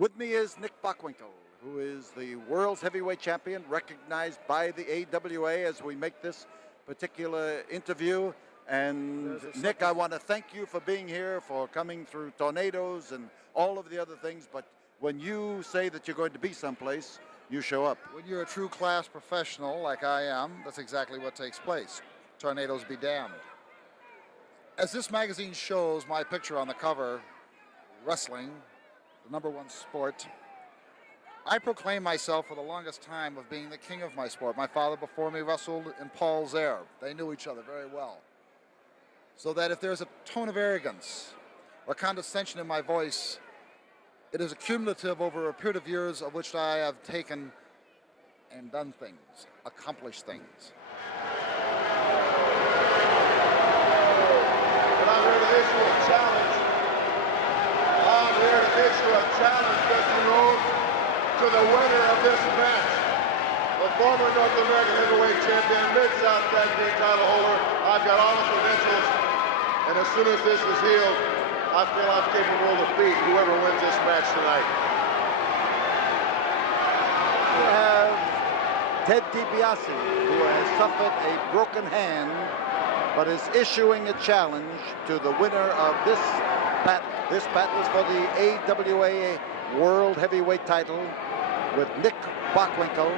With me is Nick Bockwinkel, who is the world's heavyweight champion, recognized by the AWA as we make this particular interview. And Nick, I want to thank you for being here, for coming through tornadoes and all of the other things. But when you say that you're going to be someplace, you show up. When you're a true class professional like I am, that's exactly what takes place. Tornadoes be damned. As this magazine shows my picture on the cover, wrestling, the #1 sport, I proclaim myself for the longest time of being the king of my sport. My father before me wrestled in Paul's Air. They knew each other very well. So that if there's a tone of arrogance or condescension in my voice, it is accumulative over a period of years of which I have taken and done things, accomplished things. But I'm here to issue a challenge. I'm here to issue a challenge, Mr. Rhodes, to the winner of this match. The former North American heavyweight champion, Mid-South Tag Team title holder. I've got all the credentials, and as soon as this is healed, I feel I'm capable of defeat whoever wins this match tonight. We have Ted DiBiase, who has suffered a broken hand, but is issuing a challenge to the winner of this battle. This battle is for the AWA World Heavyweight title with Nick Bockwinkel.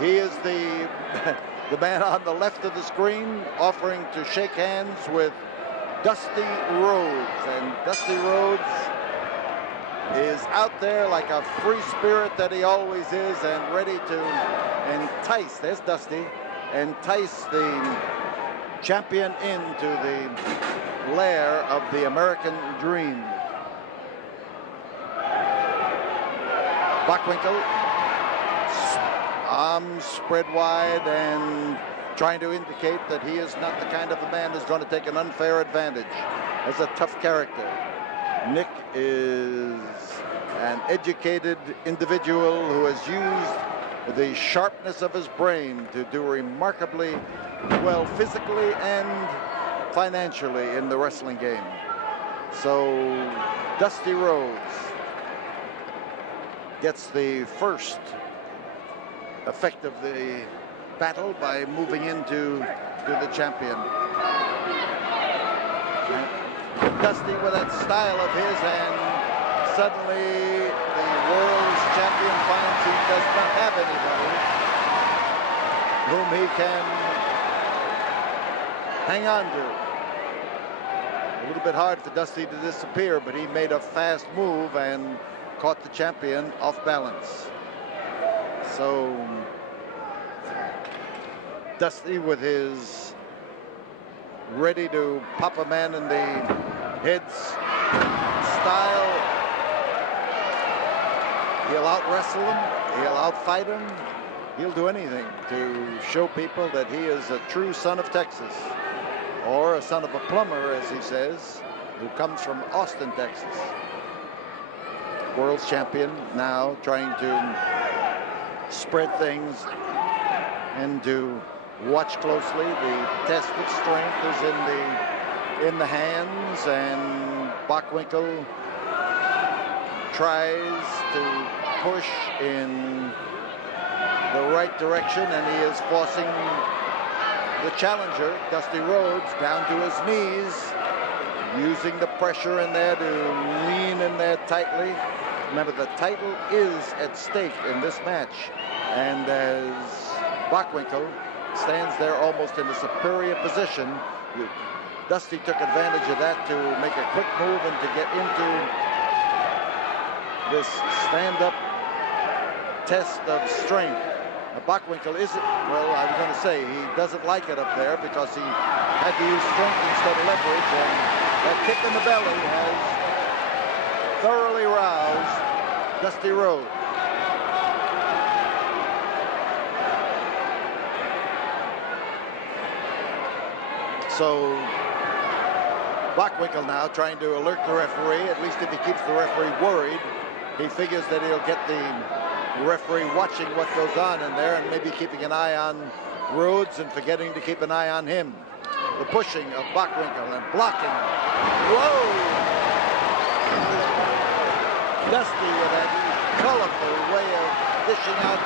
He is the man on the left of the screen, offering to shake hands with Dusty Rhodes. And Dusty Rhodes is out there like a free spirit that he always is, and ready to entice, there's Dusty, entice the champion into the lair of the American dream. Bockwinkel, arms spread wide and trying to indicate that he is not the kind of a man who's going to take an unfair advantage as a tough character. Nick is an educated individual who has used the sharpness of his brain to do remarkably well physically and financially in the wrestling game. So Dusty Rhodes gets the first effect of the battle by moving into the champion. Dusty with that style of his, and suddenly the world's champion finds he does not have anybody whom he can hang on to. A little bit hard for Dusty to disappear, but he made a fast move and caught the champion off balance. So Dusty with his ready to pop a man in the head style. He'll out-wrestle him, he'll out-fight him, he'll do anything to show people that he is a true son of Texas, or a son of a plumber, as he says, who comes from Austin, Texas. World's champion now trying to spread things and to watch closely. The test of strength is in the hands, and Bockwinkel tries to push in the right direction, and he is forcing the challenger, Dusty Rhodes, down to his knees, using the pressure in there to lean in there tightly. Remember, the title is at stake in this match, and as Bockwinkel stands there almost in a superior position, Dusty took advantage of that to make a quick move and to get into this stand-up test of strength. Bockwinkel isn't, well, I was going to say, he doesn't like it up there because he had to use strength instead of leverage, and that kick in the belly has thoroughly roused Dusty Rhodes. So Bockwinkel now trying to alert the referee. At least if he keeps the referee worried, he figures that he'll get the referee watching what goes on in there and maybe keeping an eye on Rhodes and forgetting to keep an eye on him. The pushing of Bockwinkel and blocking. Whoa! lashing out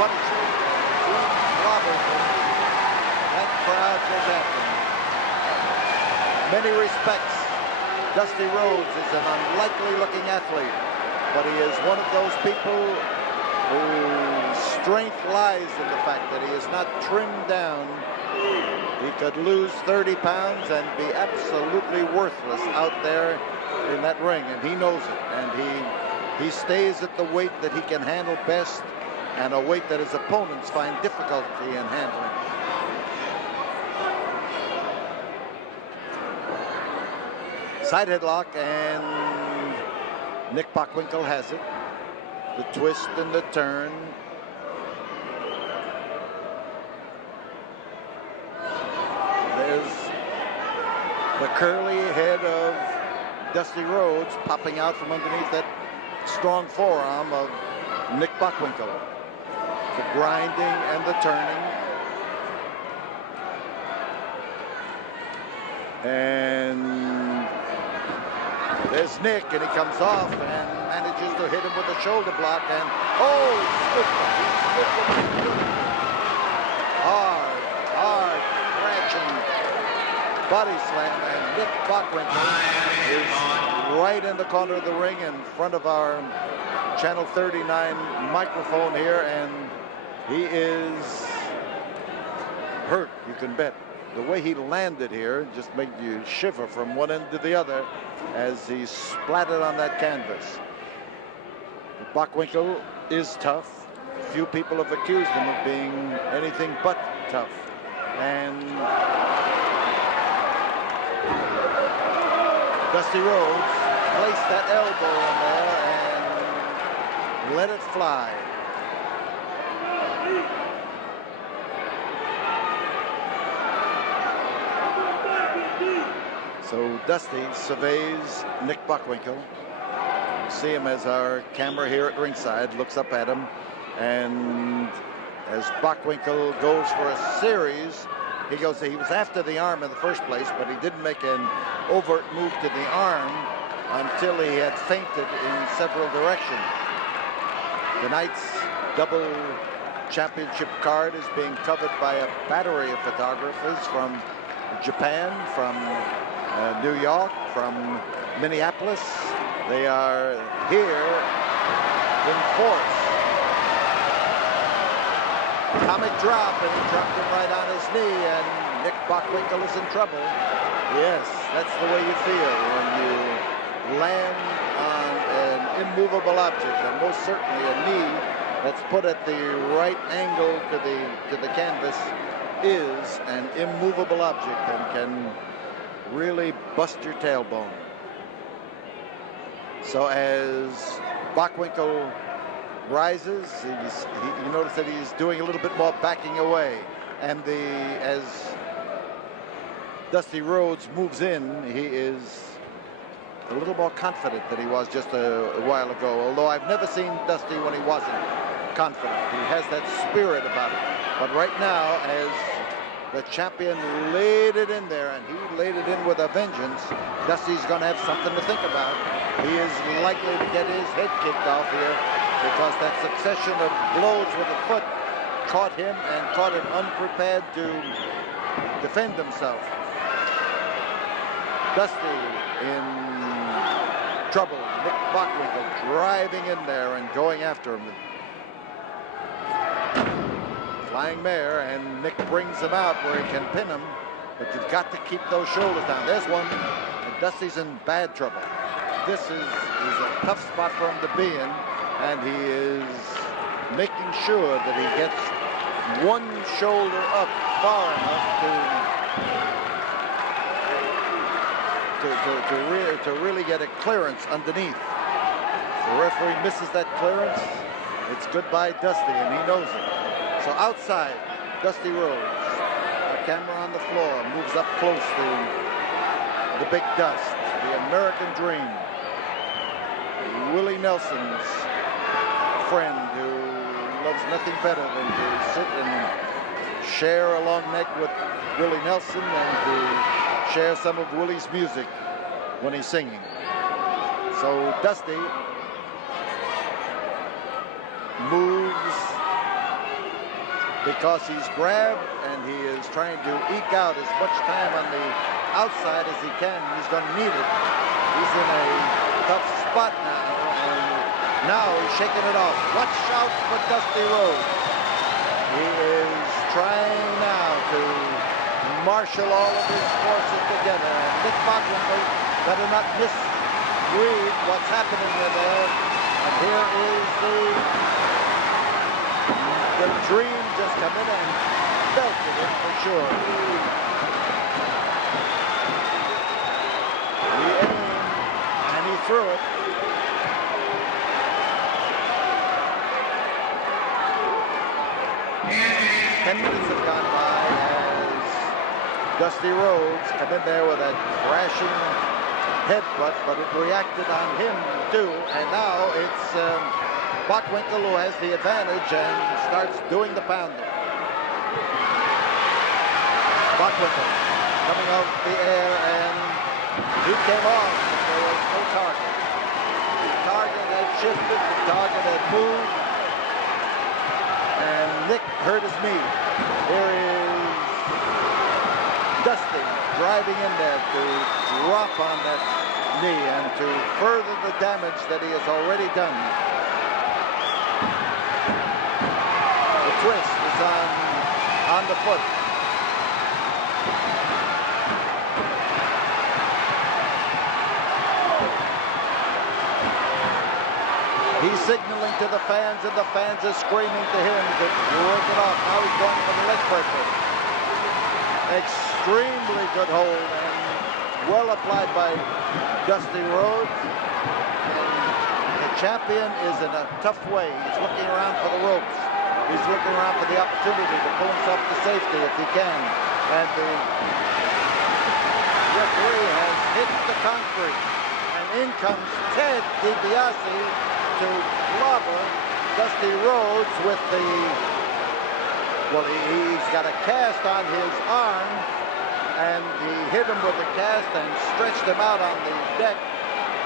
punishment. He clobbers him. That crowd goes after him. Many respects, Dusty Rhodes is an unlikely looking athlete, but he is one of those people whose strength lies in the fact that he is not trimmed down. He could lose 30 pounds and be absolutely worthless out there in that ring, and he knows it. And he stays at the weight that he can handle best, and a weight that his opponents find difficulty in handling. Side headlock, and Nick Bockwinkel has it. The twist and the turn. There's the curly head of Dusty Rhodes popping out from underneath that strong forearm of Nick Bockwinkel. The grinding and the turning. And there's Nick, and he comes off and manages to hit him with a shoulder block, and oh, he slipped him. Hard, crashing body slam, and Nick Bockwinkel is right in the corner of the ring in front of our Channel 39 microphone here, and he is hurt, you can bet. The way he landed here just made you shiver from one end to the other as he splattered on that canvas. Bockwinkel is tough. Few people have accused him of being anything but tough. And Dusty Rhodes placed that elbow in there and let it fly. So Dusty surveys Nick Bockwinkel. You see him as our camera here at ringside looks up at him, and as Bockwinkel goes for a series, he was after the arm in the first place, but he didn't make an overt move to the arm until he had feinted in several directions. Tonight's double championship card is being covered by a battery of photographers from Japan, from New York, from Minneapolis. They are here in force. Atomic drop, and he dropped him right on his knee, and Nick Bockwinkel is in trouble. Yes, that's the way you feel when you land on an immovable object, and most certainly a knee that's put at the right angle to the canvas is an immovable object and can really bust your tailbone. So as Bockwinkel rises, you notice that he's doing a little bit more backing away, and as Dusty Rhodes moves in, he is a little more confident than he was just a while ago, although I've never seen Dusty when he wasn't confident. He has that spirit about him. But right now, as the champion laid it in there, and he laid it in with a vengeance, Dusty's going to have something to think about. He is likely to get his head kicked off here because that succession of blows with the foot caught him and caught him unprepared to defend himself. Dusty in trouble. Nick Bockwinkel driving in there and going after him. Flying mare, and Nick brings him out where he can pin him, but you've got to keep those shoulders down. There's one, and Dusty's in bad trouble. This is a tough spot for him to be in, and he is making sure that he gets one shoulder up far enough to really get a clearance underneath. The referee misses that clearance. It's goodbye Dusty, and he knows it. So outside, Dusty Rhodes, the camera on the floor, moves up close to the big dust, the American dream. Willie Nelson's friend who loves nothing better than to sit and share a long neck with Willie Nelson and to share some of Willie's music when he's singing. So Dusty moves because he's grabbed and he is trying to eke out as much time on the outside as he can. He's going to need it. He's in a tough spot now, and now he's shaking it off. Watch out for Dusty Rhodes. He is trying now to marshal all of his forces together. And Nick Bockwinkel better not misread what's happening there. And here is the Dream just come in and belted it for sure. He aimed and he threw it. Ten minutes have gone by as Dusty Rhodes come in there with a crashing headbutt, but it reacted on him too. And now it's Bockwinkel who has the advantage and starts doing the pounding. Bockwinkel coming off the air, and he came off, but there was no target. The target had shifted, the target had moved, and Nick hurt his knee. Here is Dusty driving in there to drop on that knee and to further the damage that he has already done. The twist is on the foot. He's signaling to the fans, and the fans are screaming to him to break it off. Now he's going for the leg breaker. Extremely good hold and well applied by Dusty Rhodes. And the champion is in a tough way. He's looking around for the ropes. He's looking around for the opportunity to pull himself to safety if he can. And the referee has hit the concrete. And in comes Ted DiBiase to clobber Dusty Rhodes with the, well, he's got a cast on his arm, and he hit him with the cast and stretched him out on the deck.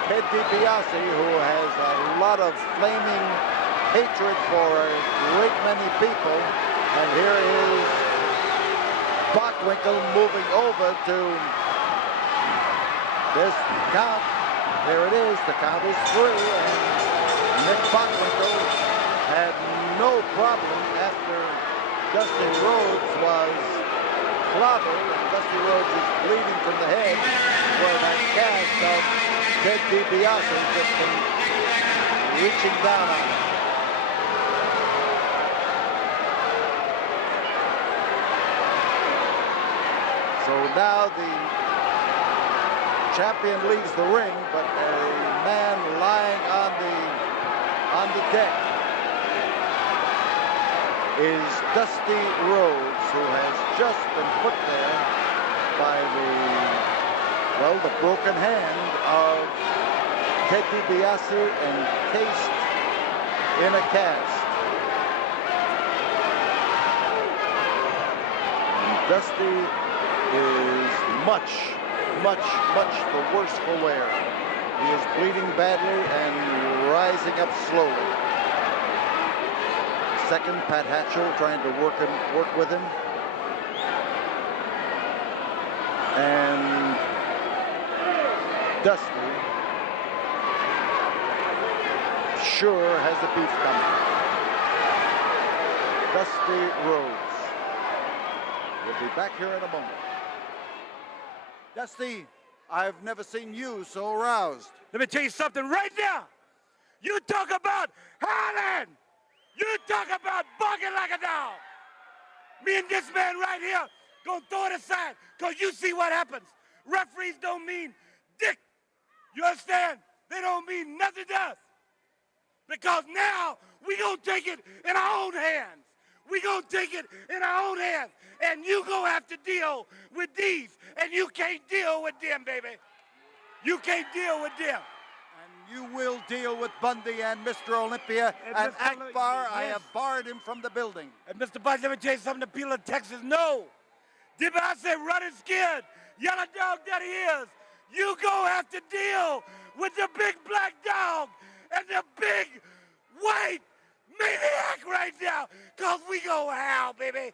Ted DiBiase, who has a lot of flaming hatred for a great many people, and here is Bockwinkel moving over to this count. There it is, the count is 3, and Nick Bockwinkel had no problem after Dusty Rhodes was clobbered, and Dusty Rhodes is bleeding from the head where that cast of Ted DiBiase just been reaching down on him. So now the champion leaves the ring, but a man lying on the deck is Dusty Rhodes, who has just been put there by the broken hand of Ted DiBiase and encased in a cast. And Dusty is much the worse for wear. He is bleeding badly and rising up slowly. Second, Pat Hatchell trying to work with him. And Dusty sure has the beef coming. Dusty Rhodes. We'll be back here in a moment. Dusty, I've never seen you so aroused. Let me tell you something right now. You talk about howling. You talk about barking like a dog. Me and this man right here gonna throw it aside, because you see what happens. Referees don't mean dick. You understand? They don't mean nothing to us. Because now we gonna take it in our own hands. We gonna take it in our own hands. And you gonna have to deal with these. And you can't deal with them, baby. You can't deal with them. And you will deal with Bundy and Mr. Olympia and Akbar. Yes. I have barred him from the building. And Mr. Bundy, let me tell you something the people of Texas know. DiBiase running scared, yellow dog that he is. You gonna have to deal with the big black dog and the big white meanie. right now, cause we go hell, baby.